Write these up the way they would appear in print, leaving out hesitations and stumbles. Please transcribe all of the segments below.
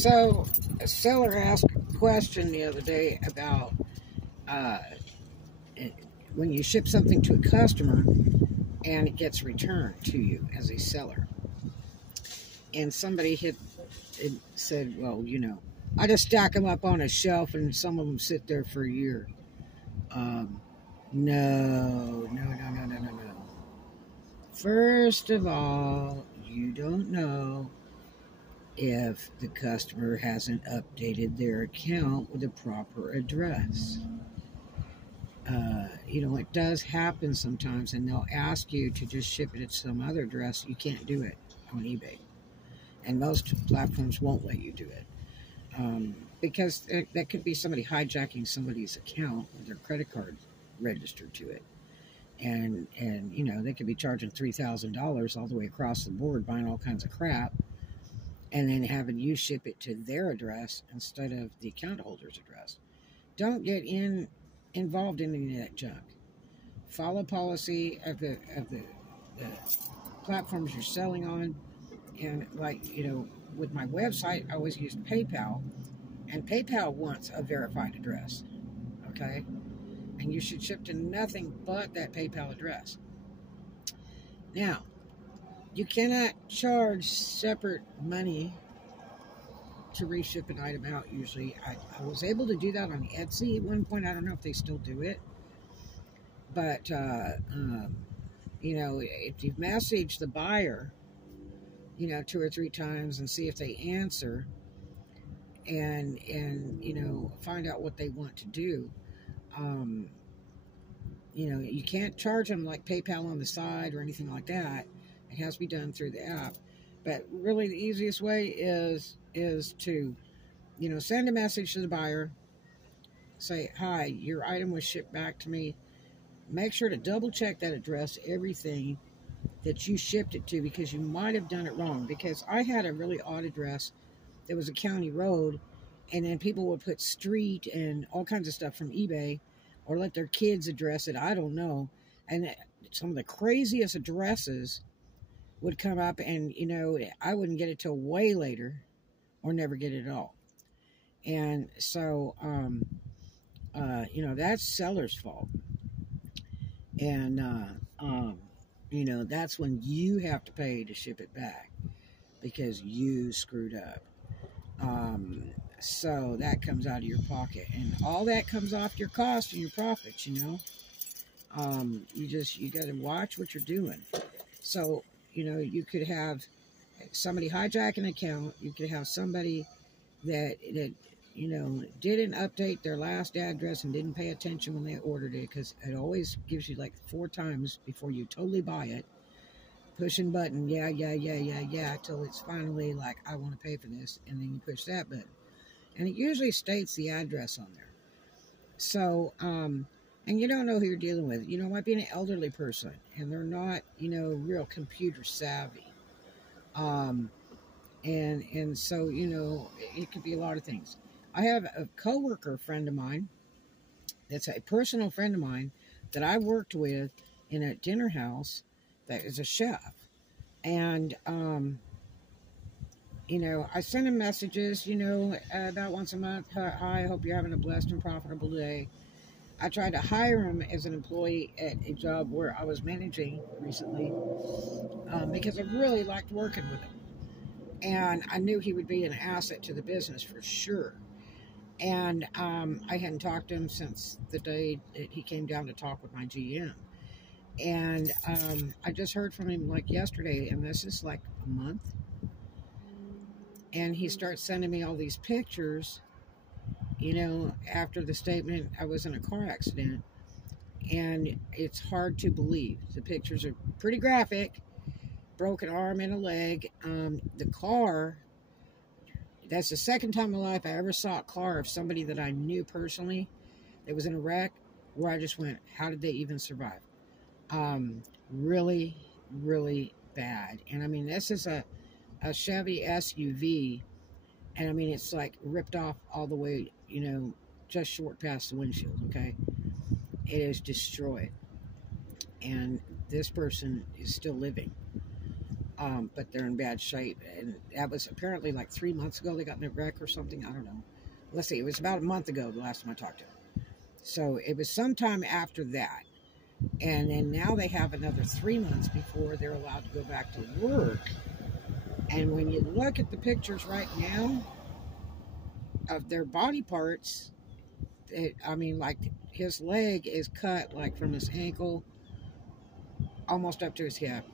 So, a seller asked a question the other day about when you ship something to a customer and it gets returned to you as a seller. And somebody had said, well, I just stack them up on a shelf and some of them sit there for a year. No. First of all, you don't know if the customer hasn't updated their account with a proper address. It does happen sometimes, and they'll ask you to just ship it at some other address. You can't do it on eBay. And most platforms won't let you do it. Because that could be somebody hijacking somebody's account with their credit card registered to it. And they could be charging $3,000 all the way across the board, buying all kinds of crap, and then having you ship it to their address instead of the account holder's address. Don't get involved in any of that junk. Follow policy of the platforms you're selling on. And with my website, I always use PayPal, and PayPal wants a verified address. Okay? And you should ship to nothing but that PayPal address. Now, you cannot charge separate money to reship an item out usually. I was able to do that on Etsy at one point. I don't know if they still do it. But, if you've messaged the buyer, 2 or 3 times and see if they answer and find out what they want to do. You can't charge them like PayPal on the side or anything like that. It has to be done through the app. But really the easiest way is to, send a message to the buyer. Say, hi, your item was shipped back to me. Make sure to double check that address, everything that you shipped it to, because you might have done it wrong. Because I had a really odd address. There was a county road, and then people would put street and all kinds of stuff from eBay, or let their kids address it. I don't know. And some of the craziest addresses would come up, and I wouldn't get it till way later, or never get it at all. And so that's seller's fault. And that's when you have to pay to ship it back because you screwed up. So that comes out of your pocket, and all that comes off your cost and your profits. You got to watch what you're doing. So you could have somebody hijack an account. You could have somebody that didn't update their last address and didn't pay attention when they ordered it, because it always gives you like 4 times before you totally buy it. Pushing button, yeah, till it's finally like, I want to pay for this, and then you push that button. And it usually states the address on there. So, and you don't know who you're dealing with. It might be an elderly person, and they're not, real computer savvy. And so, it could be a lot of things. I have a coworker friend of mine that's a personal friend of mine that I worked with in a dinner house that is a chef. And, I send him messages, about once a month. Hi, I hope you're having a blessed and profitable day. I tried to hire him as an employee at a job where I was managing recently, because I really liked working with him. And I knew he would be an asset to the business for sure. And I hadn't talked to him since the day that he came down to talk with my GM. And I just heard from him like yesterday, and this is like a month. And he starts sending me all these pictures, after the statement, I was in a car accident. And it's hard to believe. The pictures are pretty graphic. Broken arm and a leg. The car, that's the second time in my life I ever saw a car of somebody that I knew personally that was in a wreck, where I just went, how did they even survive? Really, really bad. And I mean, this is a Chevy SUV, and I mean, it's like ripped off all the way, just short past the windshield, okay? It is destroyed. And this person is still living. but they're in bad shape. And that was apparently like 3 months ago they got in a wreck or something. I don't know. Let's see, it was about a month ago the last time I talked to him. So it was sometime after that. And then now they have another 3 months before they're allowed to go back to work. And when you look at the pictures right now of their body parts, I mean, like his leg is cut like from his ankle almost up to his hip,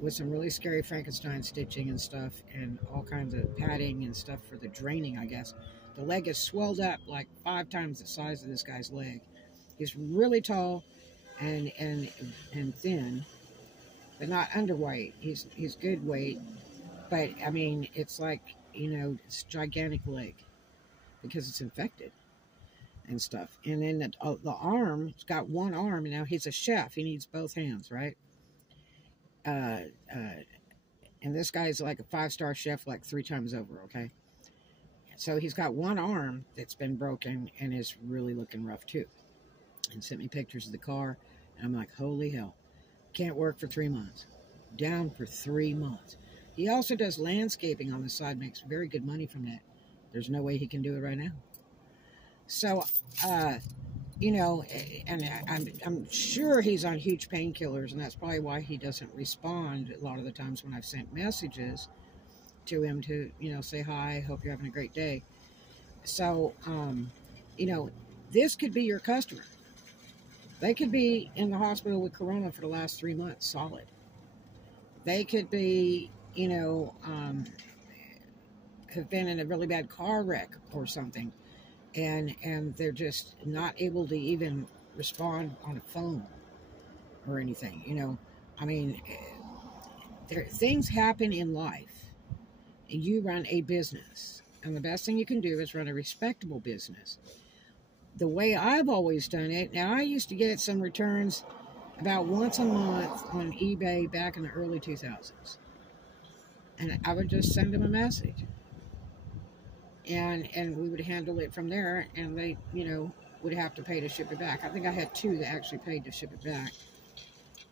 with some really scary Frankenstein stitching and stuff, and all kinds of padding and stuff for the draining, I guess. The leg is swelled up like 5 times the size of this guy's leg. He's really tall and thin, but not underweight. He's good weight, but I mean, it's like, you know, it's gigantic leg because it's infected and stuff. And then the arm, he's got one arm, and now he's a chef. He needs both hands, right? And this guy's like a 5-star chef like 3 times over, okay? So he's got one arm that's been broken and is really looking rough too. And sent me pictures of the car, and I'm like, holy hell. Can't work for 3 months. Down for 3 months. He also does landscaping on the side, makes very good money from that. There's no way he can do it right now. So, you know, and I'm sure he's on huge painkillers, and that's probably why he doesn't respond a lot of the times when I've sent messages to him to, you know, say hi, hope you're having a great day. So, you know, this could be your customer. They could be in the hospital with corona for the last 3 months, solid. They could be, you know, have been in a really bad car wreck or something, and they're just not able to even respond on a phone or anything, you know. I mean, things happen in life, and you run a business, and the best thing you can do is run a respectable business. The way I've always done it, now I used to get some returns about once a month on eBay back in the early 2000s. And I would just send them a message. And we would handle it from there, and they, you know, would have to pay to ship it back. I think I had 2 that actually paid to ship it back.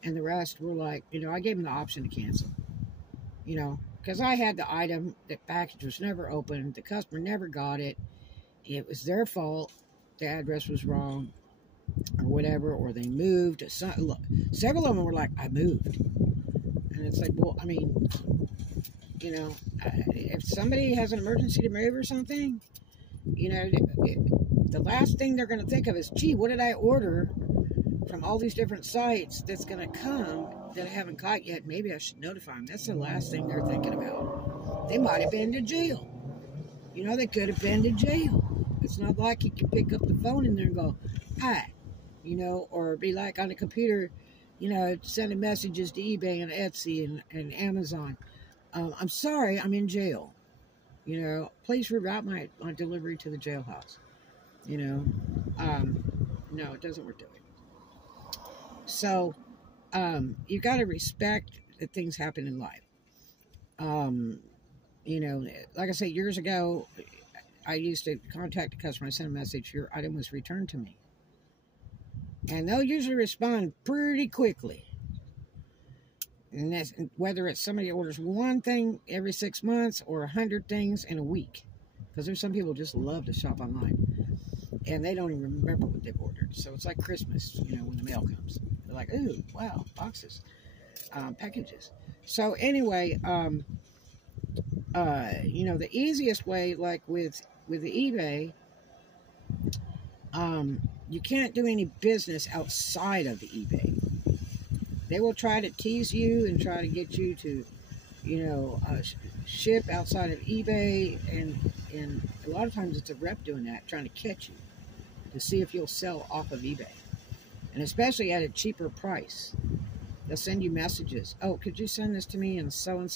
And the rest were like, you know, I gave them the option to cancel. You know, because I had the item, the package was never opened, the customer never got it. It was their fault. The address was wrong or whatever, or they moved. Look, several of them were like, I moved. And it's like, well, I mean, you know, if somebody has an emergency to move or something, you know, the last thing they're going to think of is, gee, what did I order from all these different sites that's going to come that I haven't got yet? Maybe I should notify them. That's the last thing they're thinking about. They might have been to jail. You know, they could have been to jail. It's not like you can pick up the phone in there and go, hi, you know, or be like on the computer, you know, sending messages to eBay and Etsy and Amazon. I'm sorry, I'm in jail. You know, please reroute my delivery to the jailhouse. You know, no, it doesn't work that way. So, you got to respect that things happen in life. You know, like I said, years ago, I used to contact a customer, I sent a message, your item was returned to me. And they'll usually respond pretty quickly. And that's whether it's somebody orders one thing every 6 months or 100 things in a week. Because there's some people who just love to shop online. And they don't even remember what they've ordered. So it's like Christmas, you know, when the mail comes. They're like, ooh, wow, boxes, packages. So anyway, you know, the easiest way, like with the eBay, you can't do any business outside of the eBay. They will try to tease you and try to get you to, you know, ship outside of eBay, and a lot of times it's a rep doing that, trying to catch you to see if you'll sell off of eBay, and especially at a cheaper price. They'll send you messages. Oh, could you send this to me and so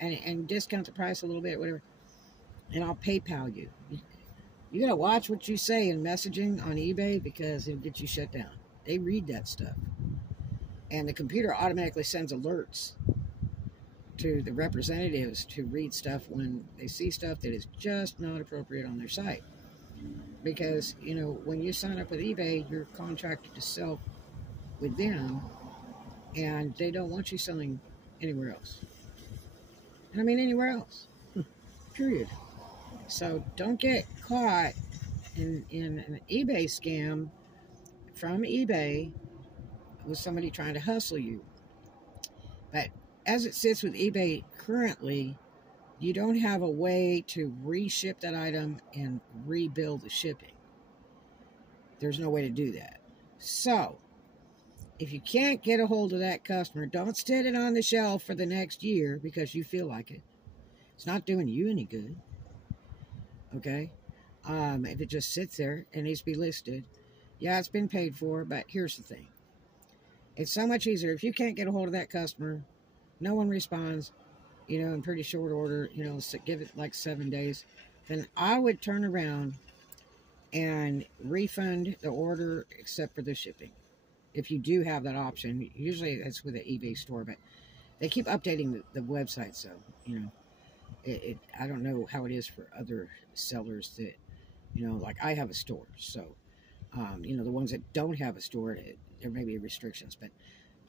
and discount the price a little bit, whatever, and I'll PayPal you. You gotta watch what you say in messaging on eBay, because it'll get you shut down. They read that stuff, and the computer automatically sends alerts to the representatives to read stuff when they see stuff that is just not appropriate on their site. Because, you know, when you sign up with eBay, you're contracted to sell with them, and they don't want you selling anywhere else. And I mean anywhere else. Period. So don't get caught in an eBay scam from eBay with somebody trying to hustle you. But as it sits with eBay currently, you don't have a way to reship that item and rebuild the shipping. There's no way to do that. So, if you can't get a hold of that customer, don't sit it on the shelf for the next year because you feel like it. It's not doing you any good. Okay? If it just sits there, it needs to be listed. Yeah, it's been paid for, but here's the thing. It's so much easier. If you can't get a hold of that customer, no one responds, in pretty short order, so give it like 7 days, then I would turn around and refund the order except for the shipping. If you do have that option, usually it's with an eBay store, but they keep updating the website, so, I don't know how it is for other sellers that, like I have a store, so, the ones that don't have a store, there may be restrictions, but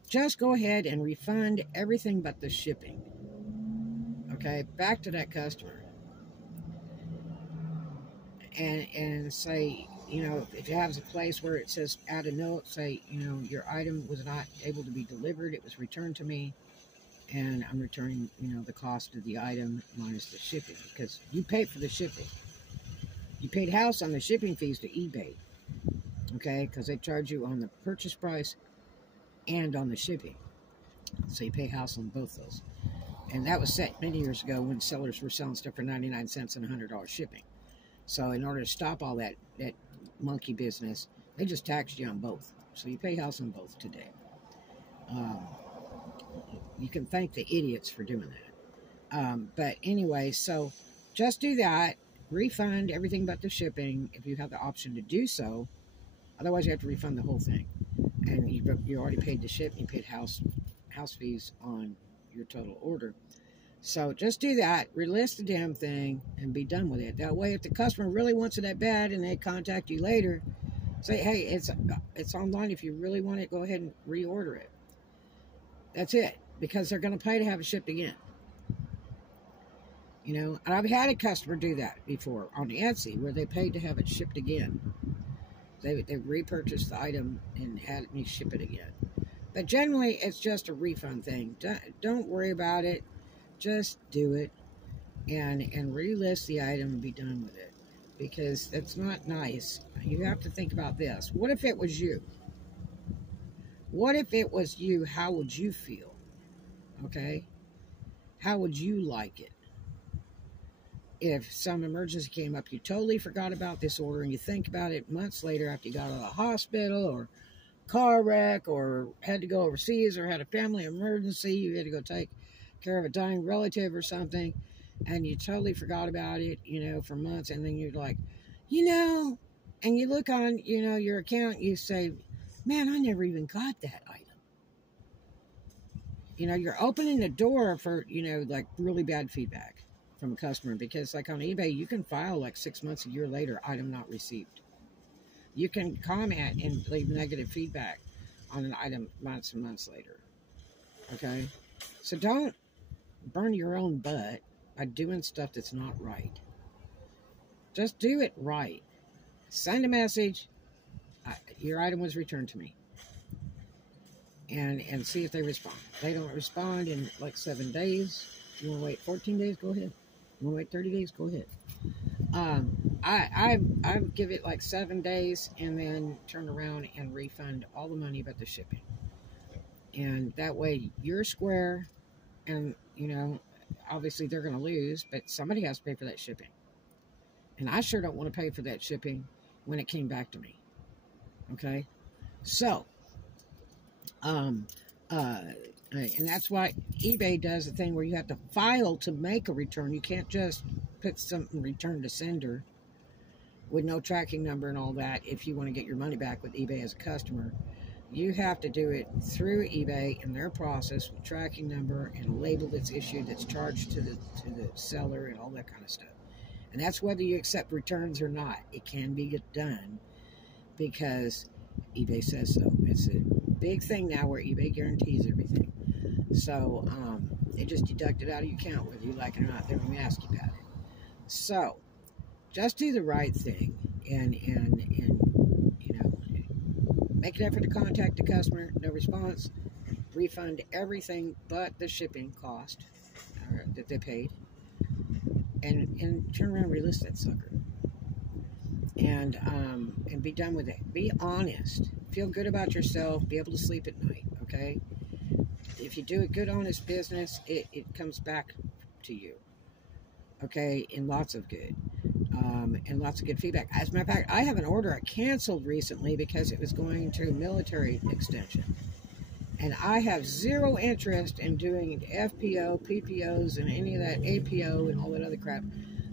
just go ahead and refund everything but the shipping. Okay, back to that customer. And say, if it has a place where it says add a note, say, your item was not able to be delivered, it was returned to me, and I'm returning, the cost of the item minus the shipping, because you paid for the shipping. You paid house on the shipping fees to eBay, okay, because they charge you on the purchase price and on the shipping. So you pay house on both those. And that was set many years ago when sellers were selling stuff for 99 cents and $100 shipping. So in order to stop all that monkey business, they just taxed you on both. So you pay house on both today. You can thank the idiots for doing that. But anyway, so just do that. Refund everything but the shipping if you have the option to do so. Otherwise, you have to refund the whole thing. And you already paid the ship. You paid house fees on your total order. So just do that, relist the damn thing, and be done with it. That way, if the customer really wants it that bad and they contact you later, say, hey, it's online. If you really want it, go ahead and reorder it. That's it, because they're going to pay to have it shipped again. And I've had a customer do that before on Etsy, where they paid to have it shipped again. They repurchased the item and had me ship it again. But generally, it's just a refund thing. Don't worry about it. Just do it and relist the item and be done with it, because that's not nice. You have to think about this. What if it was you? What if it was you? How would you feel? Okay? How would you like it? If some emergency came up, you totally forgot about this order, and you think about it months later after you got out of the hospital or car wreck or had to go overseas or had a family emergency, you had to go take care of a dying relative or something, and you totally forgot about it, for months, and then you're like, and you look on, your account, and you say, man, I never even got that item. You're opening the door for, like really bad feedback from a customer, because like on eBay, you can file like 6 months, a year later, item not received. You can comment and leave negative feedback on an item months and months later. Okay? So don't burn your own butt by doing stuff that's not right. Just do it right. Send a message. Your item was returned to me. And see if they respond. If they don't respond in like 7 days, you want to wait 14 days, go ahead. You want to wait 30 days, go ahead. I give it like 7 days and then turn around and refund all the money but the shipping. And that way you're square, and, obviously they're going to lose, but somebody has to pay for that shipping. And I sure don't want to pay for that shipping when it came back to me. Okay? So, and that's why eBay does the thing where you have to file to make a return. You can't just put something return to sender with no tracking number and all that if you want to get your money back with eBay as a customer. You have to do it through eBay in their process with tracking number and a label that's issued that's charged to the seller and all that kind of stuff. And that's whether you accept returns or not. It can be done because eBay says so. It's a big thing now where eBay guarantees everything. So it just deducted out of your account, whether you like it or not. They don't even ask you about it. So just do the right thing, and you know, make an effort to contact the customer. No response, refund everything but the shipping cost that they paid, and turn around and relist that sucker, and be done with it. Be honest. Feel good about yourself. Be able to sleep at night. Okay. If you do a good, honest business, it comes back to you. Okay, in lots of good. And lots of good feedback. As a matter of fact, I have an order I canceled recently because it was going to military extension. And I have zero interest in doing FPO, PPOs, and any of that APO and all that other crap.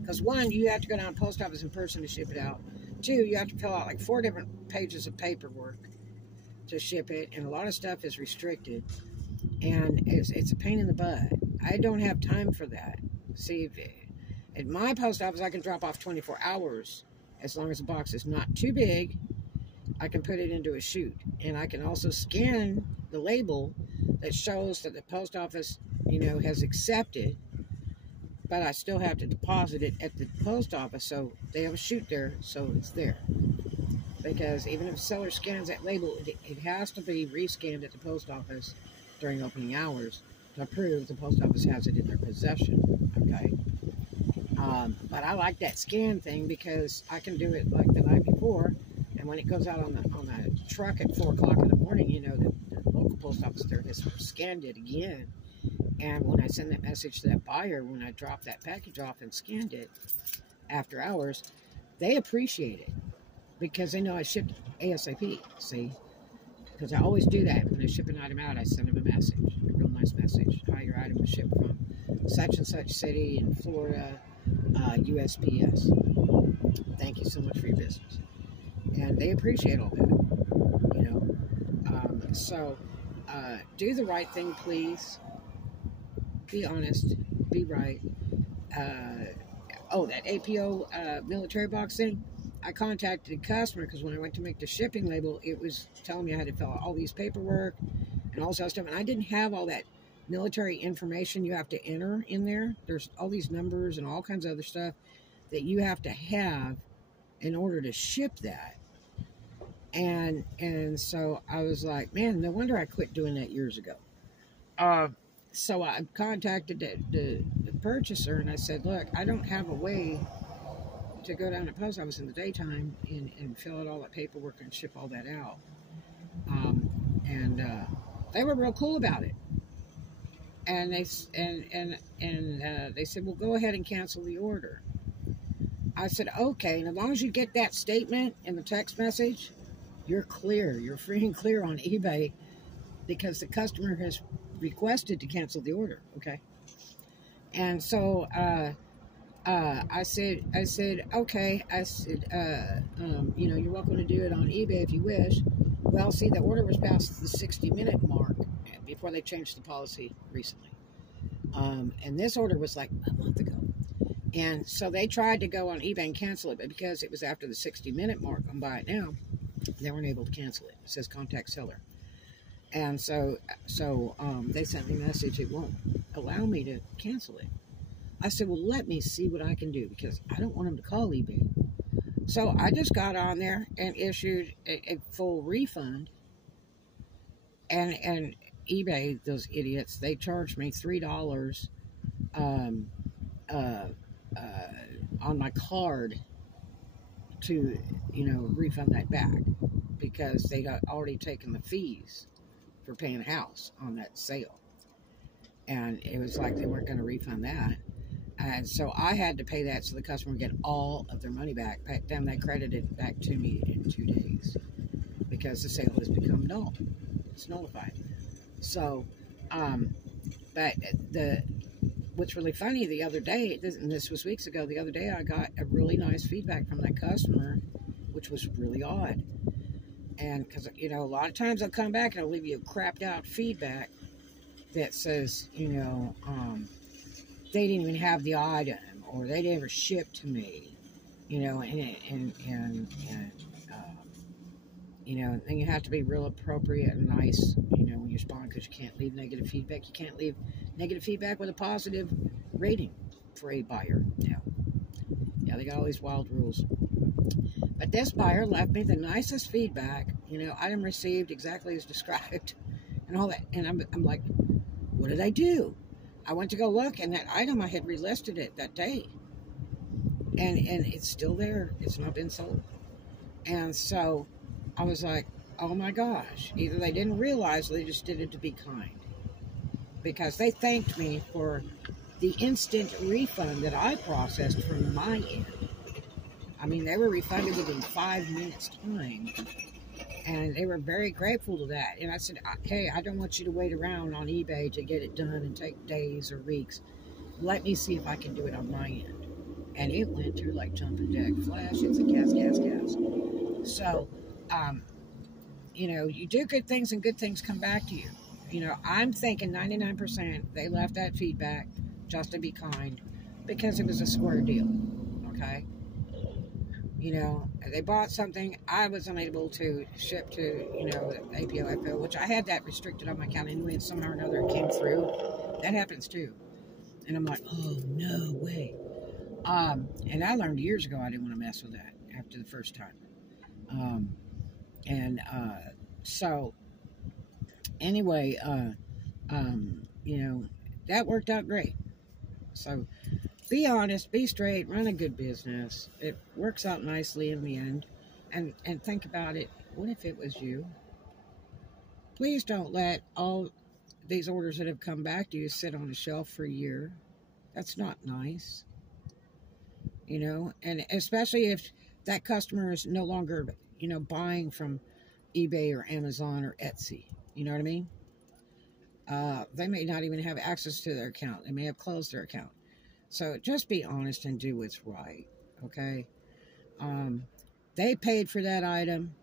Because one, you have to go down to the post office in person to ship it out. Two, you have to fill out like 4 different pages of paperwork to ship it. And a lot of stuff is restricted. And it's a pain in the butt. I don't have time for that. See, at my post office, I can drop off 24 hours as long as the box is not too big. I can put it into a chute, and I can also scan the label that shows that the post office, has accepted, but I still have to deposit it at the post office, so they have a chute there, so it's there. Because even if the seller scans that label, it has to be rescanned at the post office during opening hours to prove the post office has it in their possession, okay? But I like that scan thing because I can do it like the night before, and when it goes out on the truck at 4 o'clock in the morning, the local post office there has scanned it again. And when I send that message to that buyer, when I drop that package off and scanned it after hours, they appreciate it because they know I shipped ASAP, see? Because I always do that. When I ship an item out, I send them a message, a real nice message. Hi, your item was shipped from such and such city in Florida, USPS. Thank you so much for your business. And they appreciate all that, So, do the right thing, please. Be honest. Be right. That APO military box thing, I contacted the customer because when I went to make the shipping label, it was telling me I had to fill out all these paperwork and all this other stuff. And I didn't have all that military information you have to enter in there. There's all these numbers and all kinds of other stuff that you have to have in order to ship that. And so I was like, man, no wonder I quit doing that years ago. So I contacted the purchaser and I said, look, I don't have a way to go down to the post office in the daytime and fill out all that paperwork and ship all that out. They were real cool about it. And they said, well, go ahead and cancel the order. I said, okay, and as long as you get that statement in the text message, you're clear. You're free and clear on eBay because the customer has requested to cancel the order, okay? And so I said, okay. I said, you're welcome to do it on eBay if you wish. Well, see, the order was past the 60-minute mark before they changed the policy recently. And this order was like a month ago. And so they tried to go on eBay and cancel it, but because it was after the 60-minute mark on Buy It Now, they weren't able to cancel it. It says contact seller. And so they sent me a message. It won't allow me to cancel it. I said, well, let me see what I can do because I don't want them to call eBay. So I just got on there and issued a full refund. And eBay, those idiots, they charged me $3 on my card to, refund that back because they'd already taken the fees for paying a house on that sale. And it was like they weren't going to refund that. And so I had to pay that so the customer would get all of their money back. Then they credited it back to me in 2 days because the sale has become null. It's nullified. So, but what's really funny, the other day, and this was weeks ago, the other day I got a really nice feedback from that customer, which was really odd. And because, a lot of times I'll come back and I'll leave you crapped out feedback that says, they didn't even have the item or they never shipped to me, You know, and you have to be real appropriate and nice, you know, when you respond, because you can't leave negative feedback. You can't leave negative feedback with a positive rating for a buyer. Now, yeah, they got all these wild rules. But this buyer left me the nicest feedback, you know, item received exactly as described and all that. And I'm like, what did I do? I went to go look, and that item, I had relisted it that day. And it's still there. It's not been sold. And so I was like, oh my gosh. Either they didn't realize, or they just did it to be kind. Because they thanked me for the instant refund that I processed from my end. I mean, they were refunded within 5 minutes time. And they were very grateful to that. And I said, hey, I don't want you to wait around on eBay to get it done and take days or weeks. Let me see if I can do it on my end. And it went through like jumping jack flash. It's a gas. So, you know, you do good things and good things come back to you. You know, I'm thinking 99% they left that feedback just to be kind because it was a square deal, okay? You know, they bought something. I was unable to ship to, you know, APO, which I had that restricted on my account anyway, and somehow or another it came through. That happens too. And I'm like, oh, no way. And I learned years ago I didn't want to mess with that after the first time. So anyway, you know, that worked out great. So be honest, be straight, run a good business. It works out nicely in the end. And think about it. What if it was you? Please don't let all these orders that have come back to you sit on the shelf for a year. That's not nice. You know, and especially if that customer is no longer, you know, buying from eBay or Amazon or Etsy. You know what I mean? They may not even have access to their account. They may have closed their account. So just be honest and do what's right, okay? They paid for that item.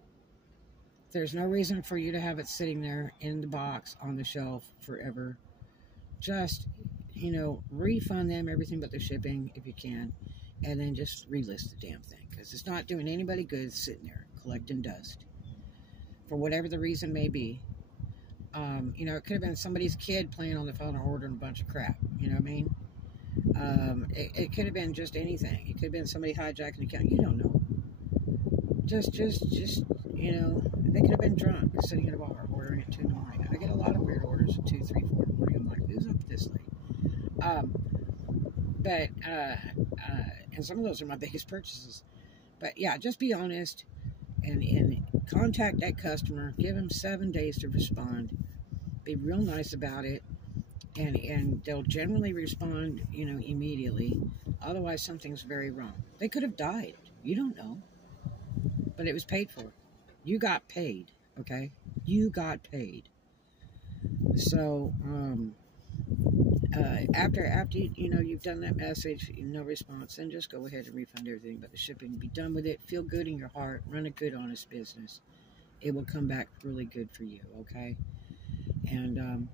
There's no reason for you to have it sitting there in the box on the shelf forever. Just, you know, refund them everything but the shipping if you can, and then just relist the damn thing, because it's not doing anybody good sitting there collecting dust for whatever the reason may be. You know, it could have been somebody's kid playing on the phone or ordering a bunch of crap. You know what I mean? It could have been just anything. It could have been somebody hijacking the account. You don't know. Just, you know, they could have been drunk sitting at a bar ordering at 2 in the morning. I get a lot of weird orders at 2, 3, 4 in the morning. I'm like, who's up this late? And some of those are my biggest purchases. But yeah, just be honest and contact that customer. Give them 7 days to respond. Be real nice about it. And they'll generally respond, you know, immediately. Otherwise, something's very wrong. They could have died. You don't know. But it was paid for. You got paid, okay? You got paid. So, after you know, you've done that message, no response, then just go ahead and refund everything but the shipping. Be done with it. Feel good in your heart. Run a good, honest business. It will come back really good for you, okay? And,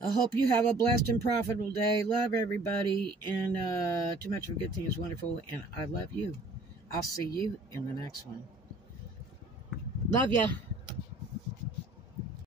I hope you have a blessed and profitable day. Love everybody. And too much of a good thing is wonderful. And I love you. I'll see you in the next one. Love ya.